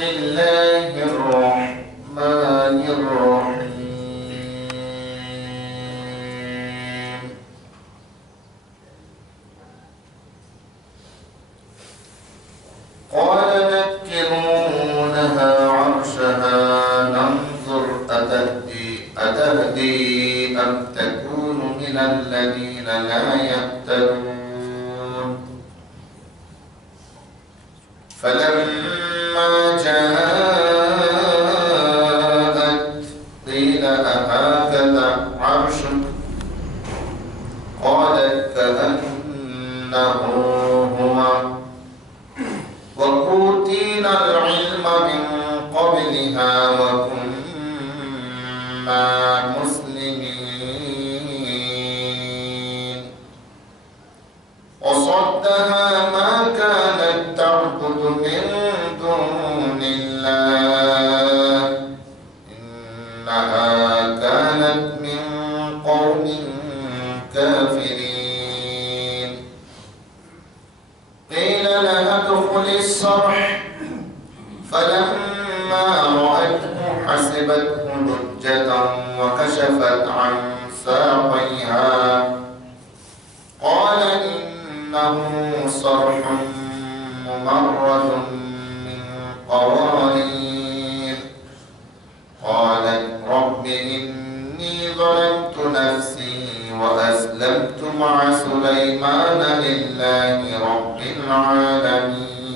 الله الرحمن الرحيم قال نكروا لها عرشها ننظر أتهدي أم تكون من الذين لا يهتدون فلما جاءت قيل أهكذا عرشك قالت كأنه هو وأوتينا العلم من قبلها وكنا مسلمين وصدها ما كانت تعبد من دون الله إنها كانت من قوم كافرين قيل لها ادخل الصرح فلما رأته حسبته لجة وكشفت عن ساقيها قال إنه صرح ممرد من قوارير قالت رب إني ظلمت نفسي وأسلمت مع سليمان لله رب العالمين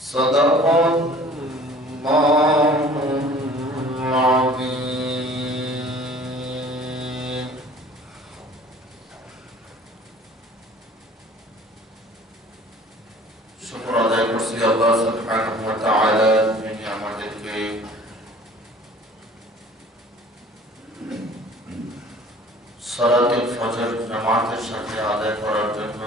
صدق الله العظيم শুকর আদায় করছি আল্লাহ সুবহানাহু ওয়া তাআলা যিনি আমাদেরকে সালাতুল ফজর জামাতের সাথে আদায় করার জন্য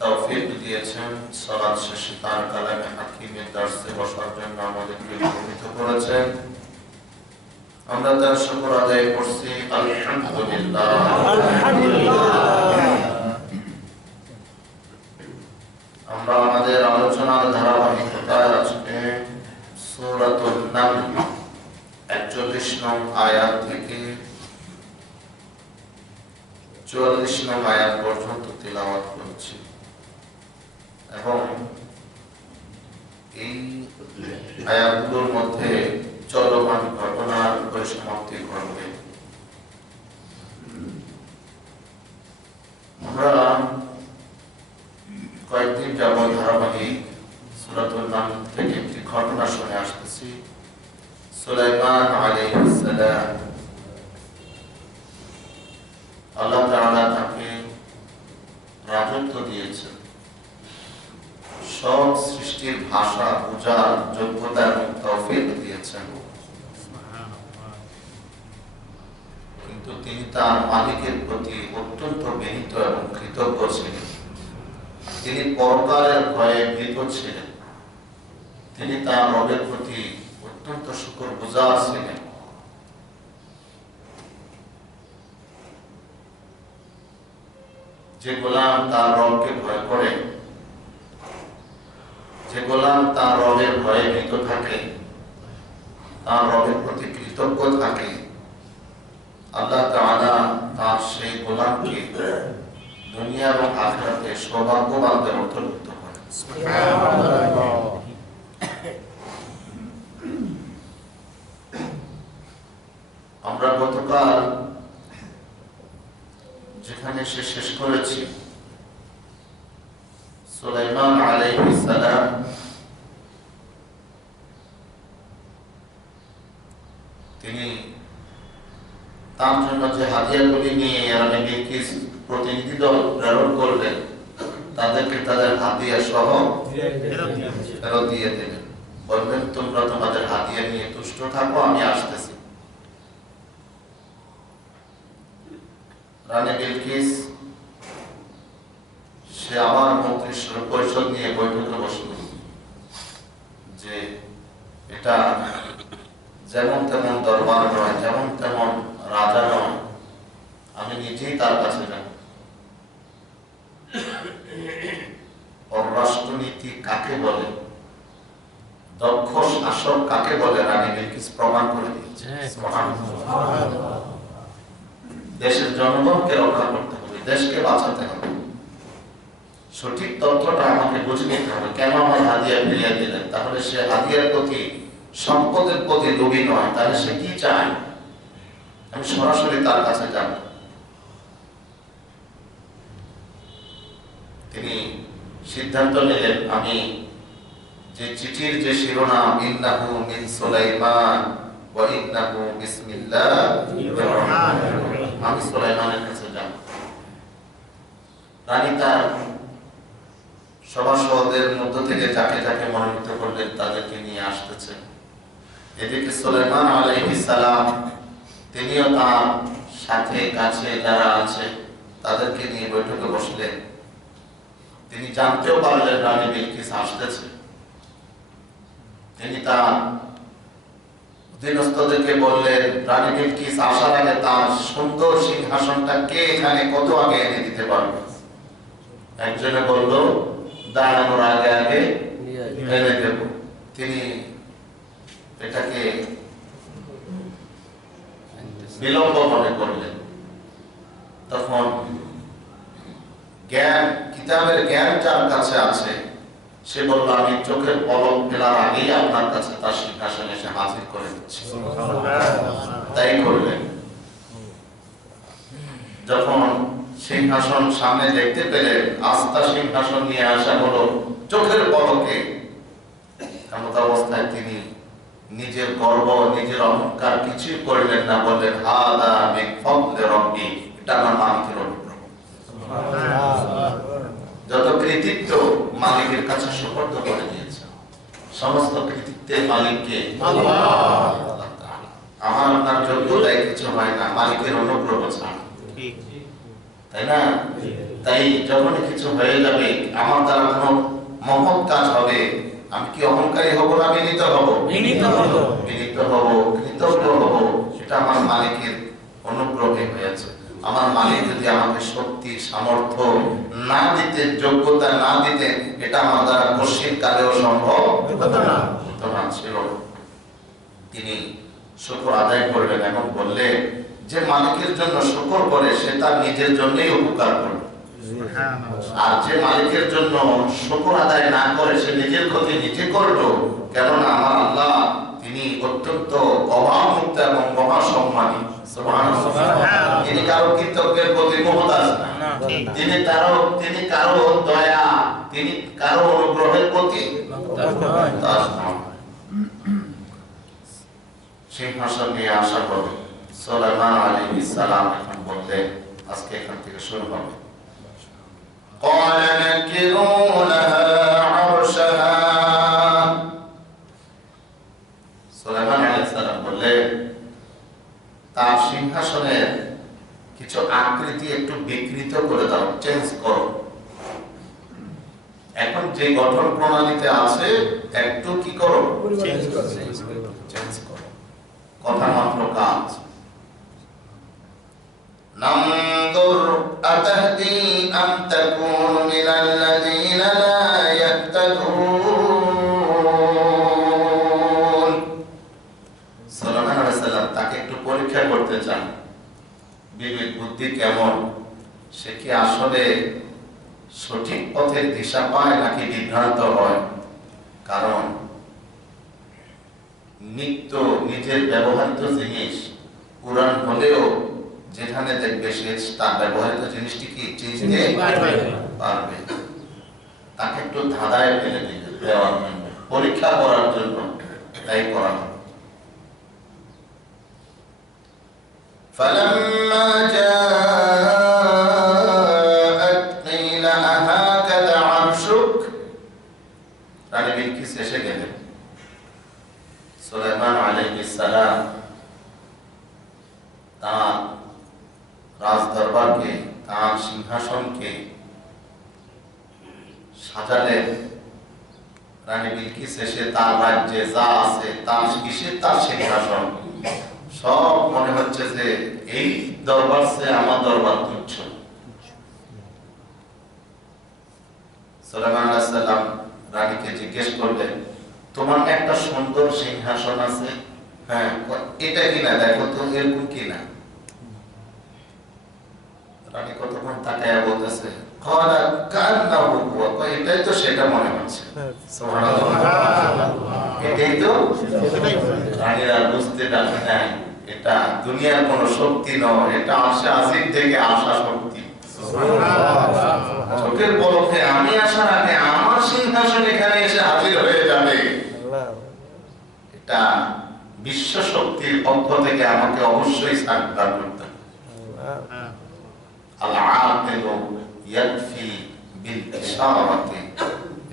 তৌফিক দিয়েছেন সালাত শেষে তার কালামে হাকিমের দর্শে বসার জন্য আমাদেরকে অনুমোদিত করেছেন আমরা তার শুকর আদায় করছি আলহামদুলিল্লাহ আমরা আমাদের আলোচনার ধারাবাহিকতায় আজকে সূরাতুন নামল 41 নং আয়াত থেকে 44 নং আয়াত পর্যন্ত তিলাওয়াত করছি এবং এই আয়াতগুলোর মধ্যে চলমান ঘটনার পরিসমাপ্তি ঘটবে আমরা কয়েকদিন যাবত ধারাবাহিক সূরাতুন নামল থেকে একটি ঘটনা শুনে আসতেছি সুলাইমান আলাইহিস সালাম আল্লাহ তাআলা তাকে রাজত্ব দিয়েছেন সব সৃষ্টির ভাষা বোঝার যোগ্যতা এবং তৌফিক দিয়েছেন কিন্তু তিনি তার মালিকের প্রতি অত্যন্ত বিনীত এবং কৃতজ্ঞ ছিলেন তিনি পরকালের ভয়ে ভীত ছিলেন তিনি তার রবের প্রতি অত্যন্ত শুকরগুজার ছিলেন যে গোলাম তার রবকে ভয় করে যে গোলাম তার রবের ভয়ে ভীত থাকে তার রবের প্রতি কৃতজ্ঞ থাকে আল্লাহ তাআলা তার সেই গোলামকে দুনিয়া এবং আখিরাতে সৌভাগ্যবানদের অন্তর্ভুক্ত করেন সুবহানাল্লাহ আমরা গতকাল যেখানে শেষ করেছি সুলাইমান আলাইহিস সালাম তিনি তার জন্য যে হাদিয়াগুলি নিয়ে রানী বিলকিস প্রতিনিধি দল প্রেরণ করলেন তাদেরকে তাদের হাদিয়া সহ ফেরত দিয়ে দিলেন বললেন তোমরা তোমাদের হাদিয়া নিয়ে তুষ্ট থাকো আমি আসতেছি রানী বিলকিস সে আবার মন্ত্রী পরিষদ নিয়ে বৈঠকে বসল যে এটা যেমন তেমন দরবার নয় যেমন তেমন রাজা নয় আমি নিজেই তার কাছে যাব ব্যক্তি কাকে বলে, দক্ষ শাসক কাকে বলে, রানী বিলকিস প্রমাণ করে দিয়েছে। দেশের জনগণকে রক্ষা করতে হবে, দেশকে বাঁচাতে হবে, সঠিক তথ্যটা আমাকে বুঝে নিতে হবে। কেন আমার হাদিয়া ফিরিয়ে দিলেন? তাহলে সে হাদিয়ার প্রতি, সম্পদের প্রতি লোভী নয়, তাহলে সে কি চায়? আমি সরাসরি তার কাছে যাব। তিনি সিদ্ধান্ত নিলেন, আমি যে চিঠির যে শিরোনাম ইন্নাহু মিন সুলাইমান ওয়া ইন্নাহু বিসমিল্লাহির রহমানির রহিম, আমি সুলাইমানের কাছে যাব। রানী তার সভাসদের মধ্য থেকে যাকে যাকে মনোনীত করলেন তাদেরকে নিয়ে আসতেছে। এদিকে সুলাইমান আলাইহিস সালাম তিনিও তার সাথে কাছে যারা আছে তাদেরকে নিয়ে বৈঠকে বসলেন। তিনি জানতেও পারলেন রানী বিলকিস আসতেছে। তিনি তার অধীনস্থদেরকে বললেন, রানী বিলকিস আসার আগে তার সুন্দর সিংহাসনটা কে এখানে কত আগে এনে দিতে পারবে? একজনে বলল, দাঁড়ানোর আগে আগে এনে দেব। তিনি এটাকে বিলম্ব মনে করলেন। তখন জ্ঞান, কিতাবের জ্ঞান যার কাছে আছে সে বলল, আমি চোখের পলক ফেলার আগেই আপনার কাছে তার সিংহাসন এসে হাজির করে দিচ্ছি। তাই করলেন। যখন সিংহাসন সামনে দেখতে পেলেন, আস্থা সিংহাসন নিয়ে আসা হলো চোখের পলকে, এমত অবস্থায় তিনি নিজের গর্ব, নিজের অহংকার কিছুই করলেন না, বললেন, হাদা মিন ফাদলি রাব্বি, এটা আমার মালিকের অনুগ্রহ। যত কৃতিত্ব মালিকের কাছে সুপর্দ করে দিয়েছে, সমস্ত কৃতিত্বের মালিককে আল্লাহ। আমার আপনার যোগ্যতায় কিছু হয় না, মালিকের অনুগ্রহ ছাড়া, তাই না? তাই যখন কিছু হয়ে যাবে, আমার দ্বারা কোনো মহৎ কাজ হবে, আমি কি অহংকারী হব না বিনীত হব? বিনীত হব, কৃতজ্ঞ হব। সেটা আমার মালিকের অনুগ্রহে হয়েছে। আমার মালিক যদি আমাকে শক্তি, সামর্থ্য না দিতে, যোগ্যতা না দিতে, এটা আমার দ্বারা কঠিন কালেও সম্ভব হতো না, ছিল। তিনি শুকর আদায় করলেন এবং বললেন, যে মালিকের জন্য শুকর করে সে তার নিজের জন্যই উপকার করে, আর যে মালিকের জন্য শুকর আদায় না করে সে নিজের ক্ষতি নিজে করলো। কেননা আমার আল্লাহ তিনি অত্যন্ত অভাবমুক্ত এবং মহাসম্মানী। তিনি কারো কৃতজ্ঞের প্রতি মুহতাজ না, তিনি কারো দয়া, তিনি কারো অনুগ্রহের প্রতি মুহতাজ নন। সিংহাসন নিয়ে আসা হবে। সুলাইমান আলাইহিস সালাম এখন বললেন, আজকে এখান থেকে শুরু হবে। قال نكروا لها عرشها। সুলাইমান আলাইহিস সালাম বললেন, তার সিংহাসনের কিছু আকৃতি একটু বিকৃত করে দাও, চেঞ্জ করো। এখন যে গঠন প্রণালীতে আছে একটু কি করো, চেঞ্জ করো। কথা মাত্র কাজ। ننظر أتهدي أم تكون من الذين لا يهتدون। সাল্লাল্লাহু আলাইহি ওয়াসাল্লাম তাকে একটু পরীক্ষা করতে চান, বিবেক বুদ্ধি কেমন, সে কি আসলে সঠিক পথের দিশা পায় নাকি বিভ্রান্ত হয়। কারণ নিত্য নিজের ব্যবহৃত জিনিস পুরান হলেও যেখানে দেখবে সে তার ব্যবহৃত জিনিসটি কি চিনতে পারবে। তাকে একটু ধাঁধায় ফেলে দেওয়ার জন্য, পরীক্ষা করার জন্য তাই করা হবে। فلما جاءت قيل أهكذا عرشك। রানী বিলকিস এসে গেলেন। সুলাইমান আলাইহিস সালাম তার রাজদরবারকে, তার সিংহাসনকে সাজালেন। রানী বিলকিস এসে তার রাজ্যে যা আছে, তার কিসের তার সিংহাসন, সব মনে হচ্ছে যে এই দরবার সে আমার দরবার তুচ্ছ। সুলাইমান আলাইহিস সালাম রানীকে জিজ্ঞেস করলেন, তোমার একটা সুন্দর সিংহাসন আছে, হ্যাঁ এটা কিনা দেখো তো এরকম কিনা। রানী কতক্ষণ তাকায়া বলতেছে, এটাই তো সেটা মনে হচ্ছে। এটাই তো। রানীরা বুঝতে পারে না এটা দুনিয়ার কোন শক্তি নয়, এটা আসে আজিম থেকে আসা শক্তি। চোখের পলকে আমি আসার আগে আমার সিংহাসন এখানে এসে হাজির হয়ে যাবে, এটা বিশ্ব শক্তির পক্ষ থেকে আমাকে অবশ্যই সাক্ষাৎ করতে হবে। আল-আকিলু ইয়াকফি বিল ইশারাতি,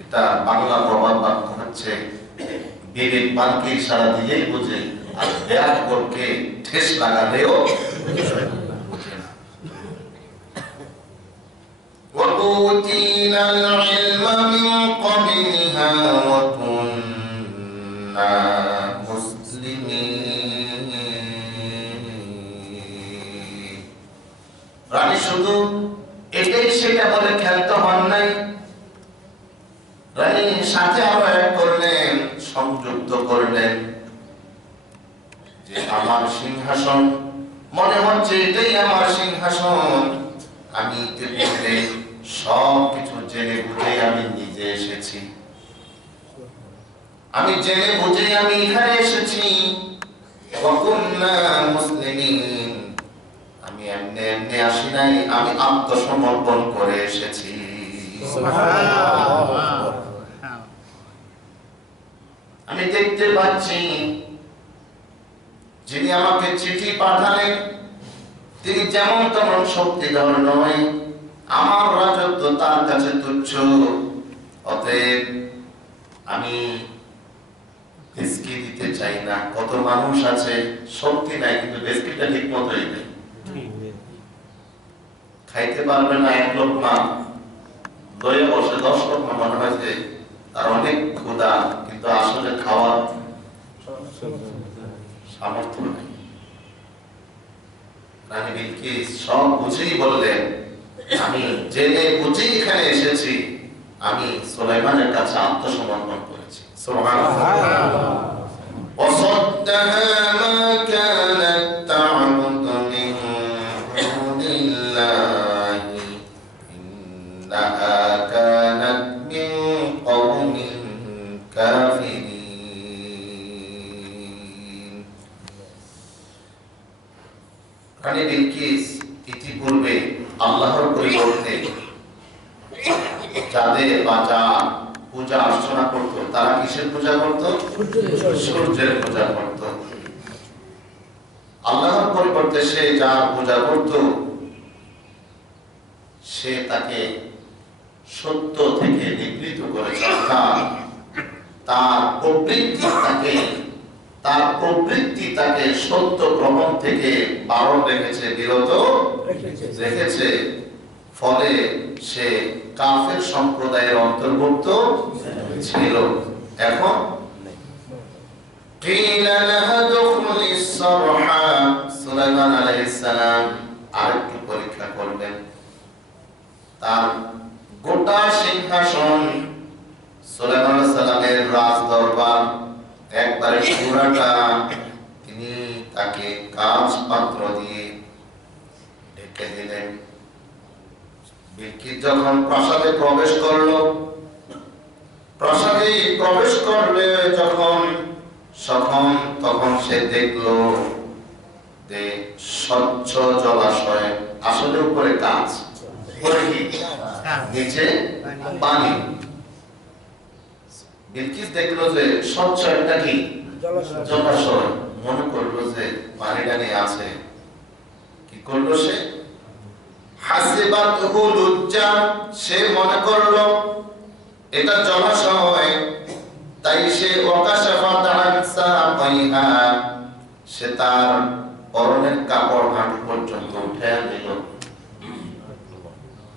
এটা বাংলা প্রবাদ বাক্য হচ্ছে বিবেক বানকে ইশারা দিলেই বুঝে, আর বেয়াকলকে ঠেস লাগালেও বুঝে না। وَأُوتِينَا الْعِلْمَ مِنْ قَبْلِهَا وَكُنَّا مُسْلِمِينَ। রানী শুধু এটাই সেটা বলে খেলতে হন নাই, রানী সাথে আরো এক করলেন, সংযুক্ত করলেন যে আমার সিংহাসন, মনে হচ্ছে এটাই আমার সিংহাসন, আমি ইতিপূর্বে সব কিছু জেনে বুঝে আমি নিজে এসেছি, আমি জেনে বুঝে আমি এখানে এসেছি। ওয়াকুন্না মুসলিমিন, আমি এমনি এমনি আসি নাই, আমি আত্মসমর্পণ করে এসেছি। আমি দেখতে পাচ্ছি যিনি আমাকে চিঠি পাঠালেন তিনি যেমন তেমন শক্তিধর নয়, আমার রাজত্ব তার কাছে তুচ্ছ, অতএব আমি বিস্কিট দিতে চাই না। কত মানুষ আছে শক্তি নাই কিন্তু বিস্কিটটা ঠিক মতোই নেই, খাইতে পারবে না এক লোকমা, দয়ে বসে 10 লোকমা, মনে হয় যে তার অনেক ক্ষুধা, কিন্তু আসলে খাওয়ার সামর্থ্য নেই। রানী বিলকিস সব বুঝেই বললেন, আমি জেনে বুঝেই এখানে এসেছি, আমি সুলাইমানের কাছে আত্মসমর্পণ করেছি। সুবহানাল্লাহ। وصدها ما كانت تعبد من دون الله إنها كانت من قوم كافرين। রানী বিলকিস ইতিপূর্বে আল্লাহর পরিবর্তে যাদের বাজা পূজা অর্চনা করত, তারা কিসের পূজা করত? সূর্যের পূজা করত। আল্লাহর পরিবর্তে সে যার পূজা করত, সে তাকে সত্য থেকে নিবৃত করেছে, তার প্রবৃত্তি তাকে সত্য গ্রহণ থেকে বারণ রেখেছে, বিরত রেখেছে। ফলে সে কাফের সম্প্রদায়ের অন্তর্ভুক্ত ছিল। এখন সুলাইমান আলাইহিস সালাম আরেকটু পরীক্ষা করবেন। তার গোটা সিংহাসন, সুলাইমান আলাইহিস সালামের রাজ দরবার একবারে পুরাটা তিনি তাকে কাঁচ পাত্র দিয়ে ঢেকে দিলেন। বিলকিস যখন প্রাসাদে প্রবেশ করলো, প্রাসাদে প্রবেশ করলে তখন সে দেখলো যে স্বচ্ছ জলাশয়, আসলে উপরে কাঁচ, উপরে কি নিচে পানি। বিলকিস দেখলো যে স্বচ্ছ একটা কি জলাশয়, মনে করলো যে পানি টানি আছে। কি করলো সে? হাসিবাতহু লুজ্জা, সে মনে করলো এটা জলাশয়, তাই সে ওয়াকাশাফাত আন সাকাইহা, সে তার পরনের কাপড় হাঁটু পর্যন্ত উঠায়া দিল,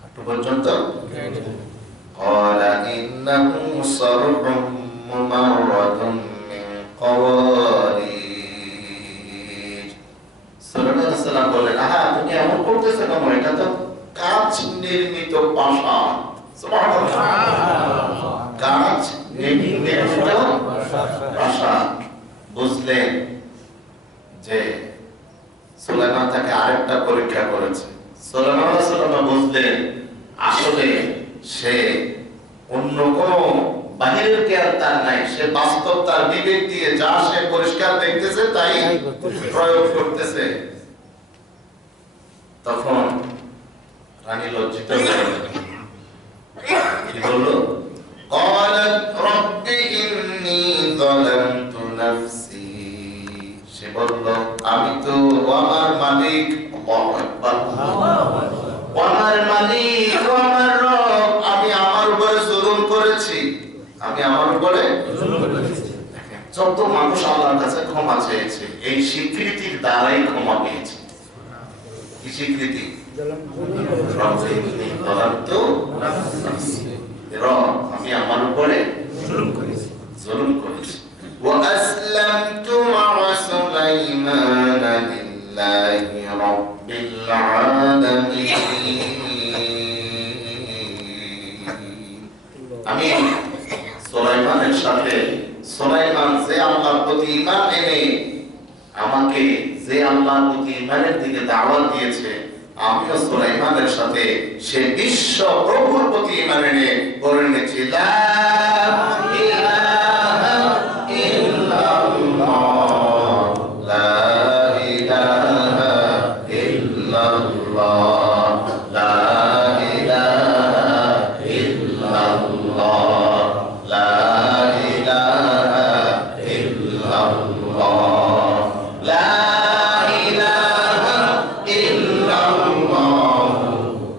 হাঁটু পর্যন্ত। ক্বালা ইন্নাহু সারহুম মুমাররাদুন মিন কওয়ারির। সুলাইমান আলাইহিস সালাম বললেন, আহা তুমি এমন করতেছো কেন? এটা তো কাঁচ নির্মিত প্রাসাদ। সুবহানাল্লাহ। কাঁচ বুঝলেন যে সুলাইমান তাকে আরেকটা পরীক্ষা করেছে। সুলাইমান আলাইহিস সালাম বুঝলেন আসলে সে অন্য কোন বাহিরের জ্ঞান তার নাই, সে বাস্তব তার বিবেক দিয়ে যা সে পরিষ্কার দেখতেছে তাই প্রয়োগ করতেছে। তখন রানী লজ্জিত হয়ে কি বললো? قالت رب إني ظلمت نفسي, সে বলল আমি তো আমার মালিক, আল্লাহু আকবার, আমার মালিক আমার রব, আমি আমার উপরে জুলুম করেছি, আমি আমার উপরে জুলুম করেছি। যত মানুষ আল্লাহর কাছে ক্ষমা চেয়েছে এই স্বীকৃতির দ্বারাই ক্ষমা পেয়েছে। কি স্বীকৃতি? আমি আমার উপরে জুলুম করেছি। وأسلمت مع سليمان لله رب العالمين, আমি সুলাইমানের সাথে, সুলাইমান যে আল্লাহর প্রতি ঈমান এনে আমাকে যে আল্লাহর প্রতি ঈমানের দিকে দাওয়াত দিয়েছে, আমিও সুলাইমানের সাথে সে বিশ্ব প্রভুর প্রতি ঈমান এনে করে নিয়েছি লা ইলাহা ইল্লাল্লাহ, লা ইলাহা ইল্লাল্লাহ, লা ইলাহা ইল্লাল্লাহ, লা ইলাহা ইল্লাল্লাহ, লা ইলাহা ইল্লাল্লাহ,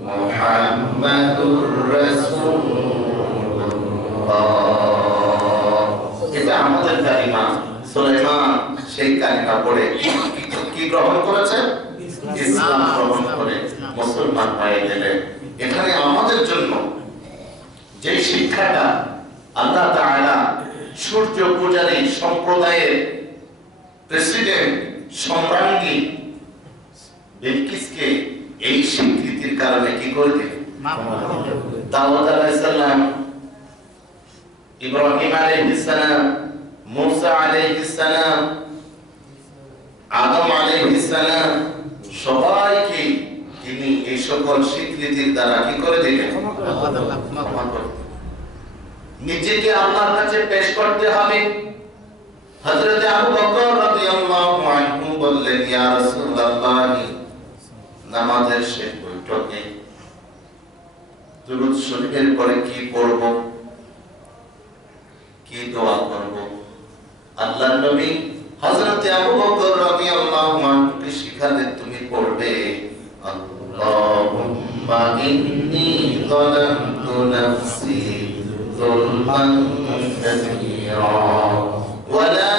মুহাম্মাদুর রাসূলুল্লাহ। এটা আমাদের কালিমা। সুলাইমান সেই কালিমা পড়ে কি গ্রহণ করেছেন? ইসলাম গ্রহণ করে মুসলমান হয়ে গেলেন। এখানে আমাদের জন্য যে শিক্ষাটা আল্লাহ তাআলা সূর্য পূজারী সম্প্রদায়ের প্রেসিডেন্ট সম্রাজ্ঞী বিলকিসকে এই স্বীকৃতির কারণে কি করে দিলেন? দাউদ আলাইহিস সালাম, ইব্রাহিম আলাইহিস সালাম, মুসা আলাইহিস সালাম, আদম আলাইহিস সালাম, সবাইকে তিনি এই সকল স্বীকৃতির দ্বারা কি করে দিলেন? নিজেকে আল্লাহর কাছে পেশ করতে হবে। হযরত আবু বকর রাদিয়াল্লাহু আনহু বললেন, ইয়া রাসূলুল্লাহ, নামাজের শেষ বৈঠকে দুরূদ শরীফের পরে কি পড়ব, কি দোয়া করব? আল্লাহর নবী হযরত আবু বকর রাদিয়াল্লাহু আনহুকে শিখালেন, তুমি পড়বে আল্লাহুম্মা ইন্নী যালামতু নাফসি যুলমান কাসীরা ওয়া লা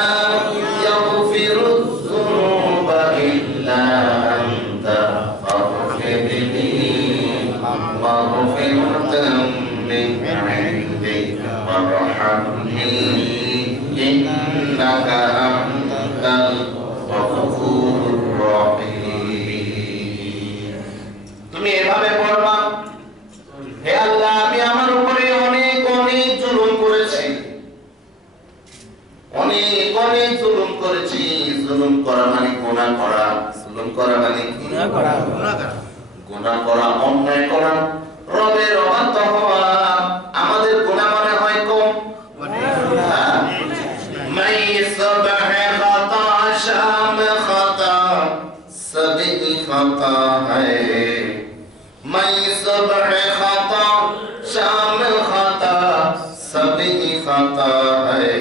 ইয়াগফিরুয যুনুবা ইল্লা আনতা ফাগফিরলি মাগফিরাতাম মিন ইনদিকা ওয়ারহামনি ইন্নাকা আনতাল গফুরুর রহিম। তুমি এভাবে পড়বা, হে আল্লাহ, আমি আমার উপরে অনেক অনেক জুলুম করেছি, অনেক অনেক জুলুম করেছি। জুলুম করা মানে গুনাহ করা, জুলুম করা মানে গুনাহ করা, গুনাহ করা, অন্যায় করা, রবের অবাধ্য হওয়া। আমাদের গুনাহ মনে হয় কম, मैं सुबह खता शाम खता सभी खता है, मैं सुबह खता शाम खता सभी खता है,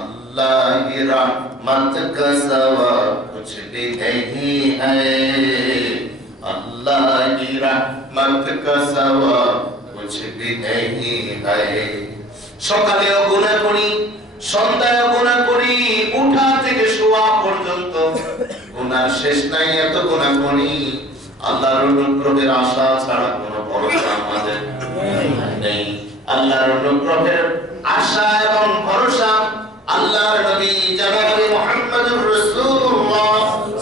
अल्लाह की रहमत का सिवा कुछ भी नहीं है, अल्लाह की रहमत का सिवा कुछ भी नहीं है। সকালেও গুনাহ করি, সন্ধ্যায় গুনাহ করি, উঠা থেকে শোয়া পর্যন্ত গুনাহ শেষ নাই, এত গুনাহ করি। আল্লাহর অনুগ্রহের আশা ছাড়া কোনো ভরসা আমাদের নেই। আল্লাহর অনুগ্রহের আশা এবং ভরসা আল্লাহর নবী জনাব মুহাম্মদুর রাসূলুল্লাহ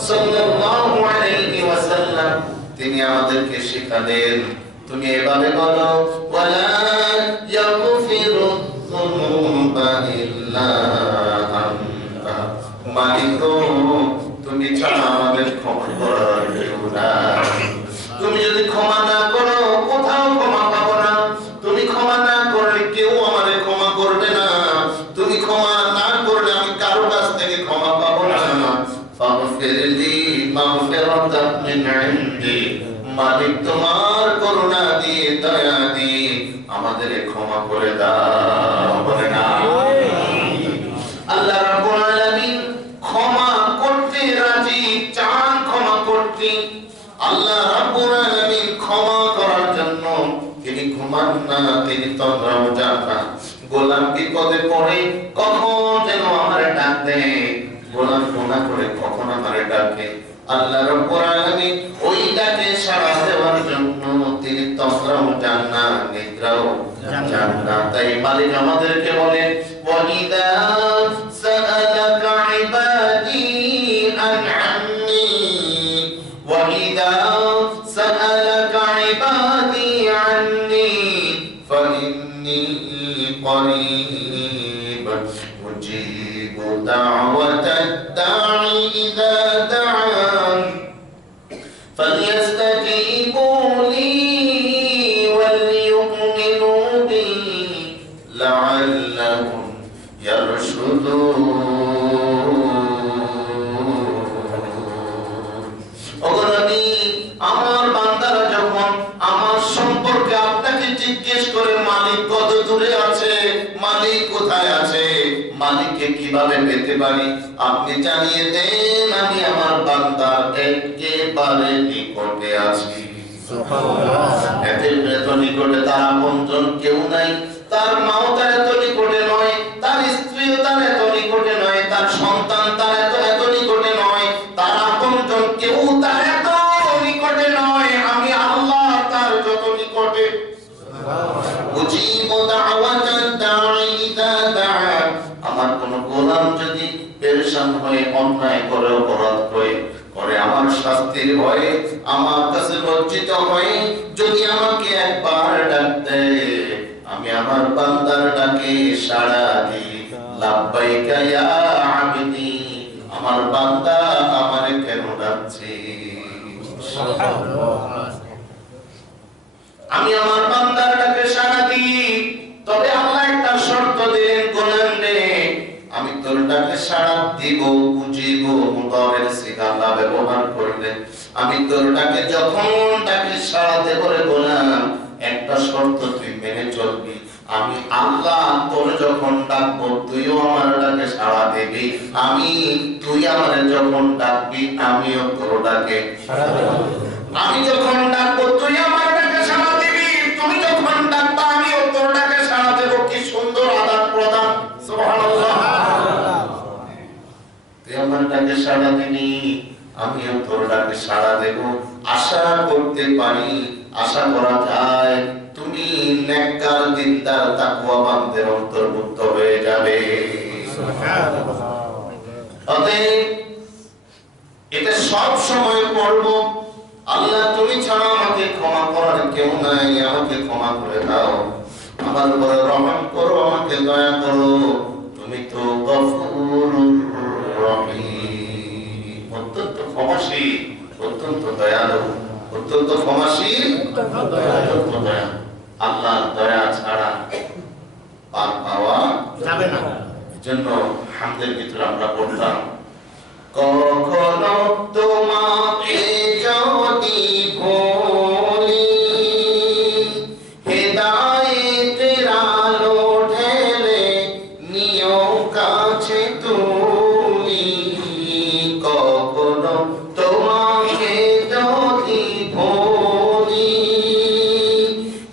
সাল্লাল্লাহু আলাইহি ওয়াসাল্লাম তিনি আমাদেরকে শিখালেন, তুমি এভাবে বলো, ওয়ালা ইয়াগফিরু যুনুবা ইল্লা আনতা মালিক গো, তুমি ছাড়া আমাদের ক্ষমা করার কেউ নাই। তুমি যদি ক্ষমা না করো, কোথাও ক্ষমা পাবো না। তুমি ক্ষমা না করলে কেউ আমাদের ক্ষমা করবে না। তুমি ক্ষমা না করলে আমি কারো কাছ থেকে ক্ষমা পাবো না। ফাগফিরলি মাগফিরাতাম মিন ইনদি, মালিক তোমার করুণা দিয়ে, দয়া দিয়ে আমাদের ক্ষমা করে দাও। বলে না আল্লাহ রাব্বুল আলামিন ক্ষমা করতে রাজি, চান ক্ষমা করতে। আল্লাহ রাব্বুল আলামিন ক্ষমা করার জন্য তিনি ঘুমান না, তিনি তন্দ্রাও যান না। গোলাম বিপদে পড়ে কখন যেন আমারে ডাক দেয়, গোলাম গুনাহ করে কখন আমারে ডাকে, আল্লাহ রাব্বুল আলামিন ওই ডাকে সাড়া দেওয়ার জন্য তিনি তন্দ্রাও যান না, নিদ্রাও যান না। তাই মালিক আমাদেরকে বলে, ওয়াইদা সাআলাকা ইবাদি আন'আমনি, ওয়াইদা সাআলাকা ইবাদি আন্নি ফাইন্নী করিব উজিবু দাওয়াতাদ দাঈ ইযা দাআন ফালইস্তাজিবু লি ওয়ালইউমিনু বি লাআল্লাহুম ইয়ারশুদুন। ওগো নবী, আমার বান্দারা যখন আমার সম্পর্কে আপনাকে জিজ্ঞেস করে মালিক কত দূরে আছে, মালিক কোথায় আছে, মালিককে কিভাবে পেতে পারি, আপনি জানিয়ে দেন আমি আমার বান্দার একেবারে নিকটে আছি। এত নিকটে তার আপনজন কেউ নাই, তার মাও তার এত নিকটে নয়, তার স্ত্রীও তার এত নিকটে নয়, তার সন্তান তার এত নিকটে নয়, তার আপনজন কেউ তার এত নিকটে নয়, আমি আল্লাহ তার যত নিকটে। উজিবু দাওয়াতাদ দাঈ ইযা দাআন, আমার কোন গোলাম যদি পেরেশান হয়ে অন্যায় করে, অপরাধ করে আমার শাস্তির ভয়ে, আমার কাছে লজ্জিত হয়ে যদি আমাকে একবার ডাক দেয়, আমি আমার বান্দার ডাকে সাড়া দিই। লাব্বাইকা ইয়া আবদি, আমার বান্দা আমারে কেন ডাকছে? আমি আমার বান্দার ডাকে সাড়া দিই, তবে আল্লাহ একটা শর্ত দিলেন, গোলাম রে আমি তোর ডাকে সাড়া দিব। বুঝিব মুদারের সিগা আল্লাহ ব্যবহার করলেন। আমি তোর ডাকে যখন ডাকে সাড়া দেব রে গোলাম, একটা শর্ত তুই মেনে চলবি। আমি আল্লাহ তোর যখন ডাকবো তুইও আমার ডাকে সাড়া দিবি, তুই আমারে যখন ডাকবি আমিও তোর ডাকে সাড়া দেব। আমি যখন ডাকবো তুই আমার ডাকে সাড়া দিবি, তুমি যখন ডাকবা আমিও তোর ডাকে সাড়া দেব। কি সুন্দর আদান প্রদান, সুবহানাল্লাহ। তুই আমার ডাকে সাড়া দিবি, আমিও তোর ডাকে সাড়া দেব। আশা করতে পারি, আশা করা যায় তুমি নেককার, দিনদার, তাকওয়াবানদের অন্তর্ভুক্ত হয়ে যাবে। সুবহানাল্লাহ। অতএব এটা সব সময় পড়ব, আল্লাহ তুমি ছাড়া আমাকে ক্ষমা করার কেউ নাই, আমাকে ক্ষমা করে দাও, আমার উপরে রহম করো, আমাকে দয়া করো, তুমি তো গফুরুর রহিম, অত্যন্ত ক্ষমাশীল, অত্যন্ত দয়ালু, অত্যন্ত ক্ষমাশীল, অত্যন্ত দয়ালু। আল্লাহর দয়া ছাড়া পার পাওয়া যাবে না। এজন্য হামদের ভিতরে আমরা পড়তাম, কখনো তোমাকে যদি ভুলি, হেদায়েতের আলো ঢেলে নিও কাছে তুমি। কখনো তোমাকে যদি ভুলি,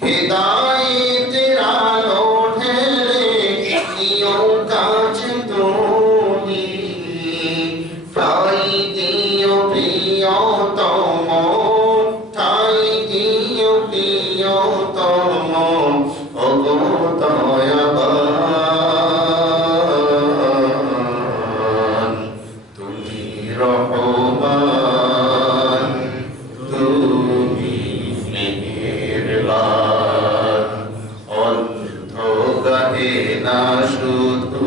হেদায়েতের আলো ঢেলে নিও কাছে তুমি। ঠাই দিও প্রিয়তম, ঠাই দিও প্রিয়তম, ওগো দয়াবান, তুমি রহমান, তুমি মেহেরবান। অন্ধ গাহে না শুধু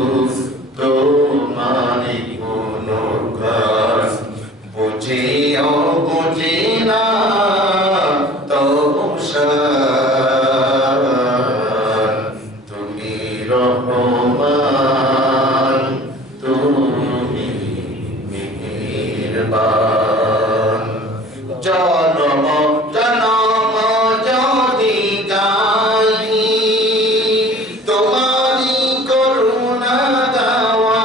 তোমারই গুণ, মেহেরবান জনম জনম যদি গাহি তোমারি করুণা গাওয়া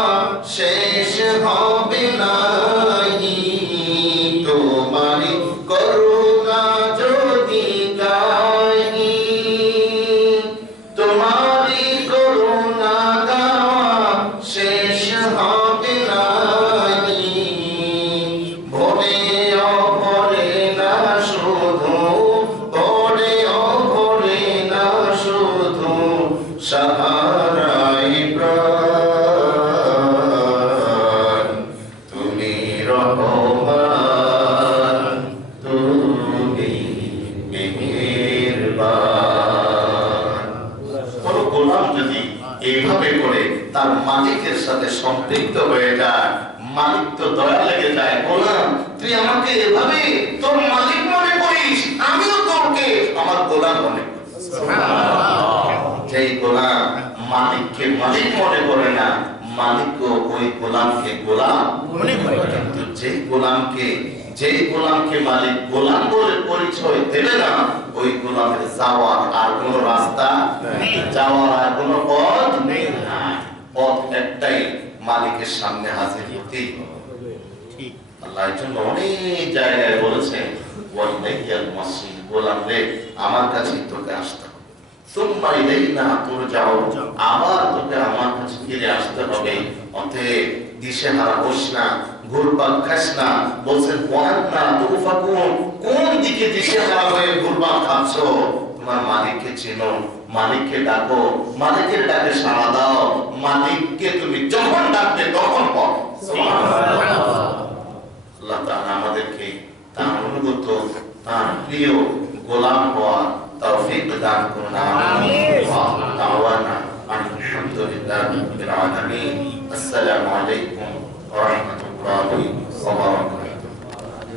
শেষ হবে নাহি তোমারি করুণা যদি গাহি তোমারি করুণা গাওয়া শেষ হবে নাহি ভোরে অভরে না শুধু ভোরে অভরে না শুধু সাহারাই প্রাণ তুমি রহমান তুমি মেহেরবান কোন গোলাম যদি এইভাবে করে তার মালিকের সাথে সম্পৃক্ত হয়ে যায় মালিক তো দয়া লেগে যায় গোলাম তুই আমাকে এভাবে তোর মালিক মনে করিস আমিও তোকে আমার গোলাম মনে করি যেই গোলাম মালিককে মালিক মনে করে না মালিকও ওই গোলামকে গোলাম মনে করে কিন্তু যেই গোলামকে মালিক গোলাম বলে পরিচয় দেবে না ওই গোলামের যাওয়ার আর কোনো রাস্তা নেই যাওয়ার আর কোনো পথ নেই পথ একটাই মালিকের সামনে হাজির হতেই হবে ঠিক আল্লাহর জন্য অনেক জায়গায় বলেছেন ওয়াইলাইয়াল মাসির গোলাম রে আমার কাছে তোকে আসতে হবে সুম্মা ইলাইনা তুরজাউ আবার তোকে আমার কাছে ফিরে আসতে হবে অতএব দিশেহারা হোস না ঘুরপাক খাস না বলছেন ওয়ান্না তুফাকুন কোন দিকে দিশেহারা হয়ে ঘুরপাক খাচ্ছো তোমার মালিককে চেনো মালিককে ডাকো মালিকের ডাকে সাড়া দাও মালিককে তুমি যখন ডাকবে তখন পাও সুবহানাল্লাহ আল্লাহ তাআলা আমাদেরকে তার অনুগত তার প্রিয় গোলাম হওয়া তৌফিক দান করুন আমিন দাওয়ানা আলহামদুলিল্লাহি রাব্বিল আলামিন আসসালামু আলাইকুম ওয়া রাহমাতুল্লাহি ওয়া বারাকাতুহু